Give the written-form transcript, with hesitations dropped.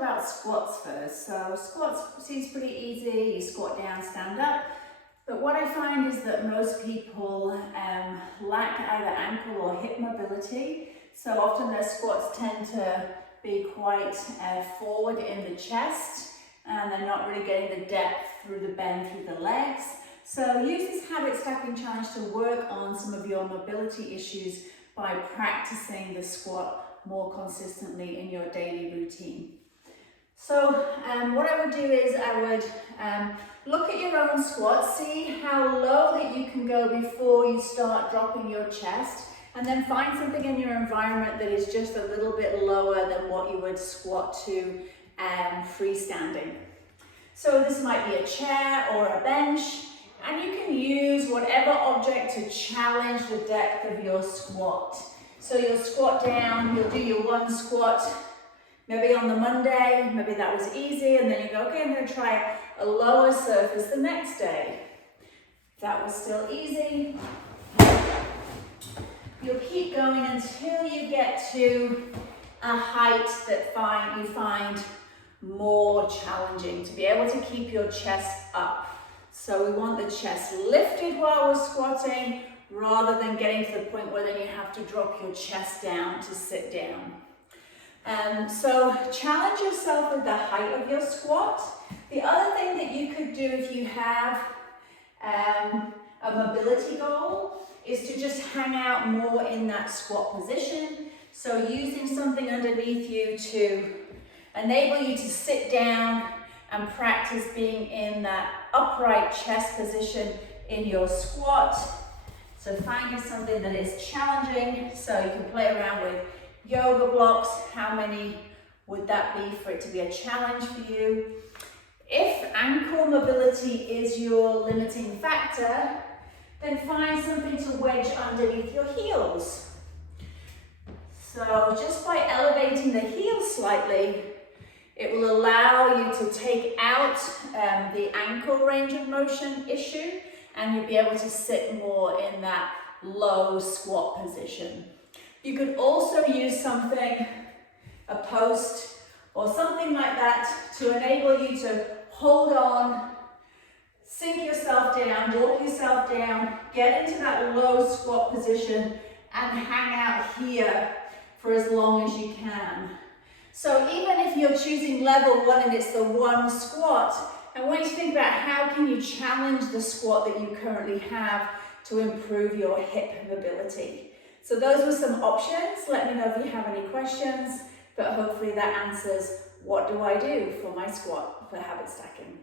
about squats first. So squats seems pretty easy. You squat down, stand up. But what I find is that most people lack either ankle or hip mobility. So often their squats tend to be quite forward in the chest, and they're not really getting the depth through the bend through the legs. So use this habit stacking challenge to work on some of your mobility issues by practicing the squat more consistently in your daily routine. So what I would do is I would look at your own squat, see how low that you can go before you start dropping your chest, and then find something in your environment that is just a little bit lower than what you would squat to freestanding. So this might be a chair or a bench, and you can use whatever object to challenge the depth of your squat. So you'll squat down, you'll do your one squat, maybe on the Monday, maybe that was easy, and then you go, okay, I'm going to try a lower surface the next day. If that was still easy, you'll keep going until you get to a height that you find more challenging to be able to keep your chest up. So we want the chest lifted while we're squatting, rather than getting to the point where then you have to drop your chest down to sit down. So challenge yourself with the height of your squat. The other thing that you could do if you have a mobility goal is to just hang out more in that squat position. So using something underneath you to enable you to sit down and practice being in that upright chest position in your squat. So find you something that is challenging, so you can play around with yoga blocks. How many would that be for it to be a challenge for you? If ankle mobility is your limiting factor, then find something to wedge underneath your heels. So just by elevating the heels slightly, it will allow you to take out the ankle range of motion issue, and you'll be able to sit more in that low squat position. You could also use something, a post or something like that, to enable you to hold on, sink yourself down, walk yourself down, get into that low squat position and hang out here for as long as you can. So even if you're choosing level one and it's the one squat, I want you to think about how can you challenge the squat that you currently have to improve your hip mobility. So those were some options. Let me know if you have any questions, but hopefully that answers what do I do for my squat for habit stacking.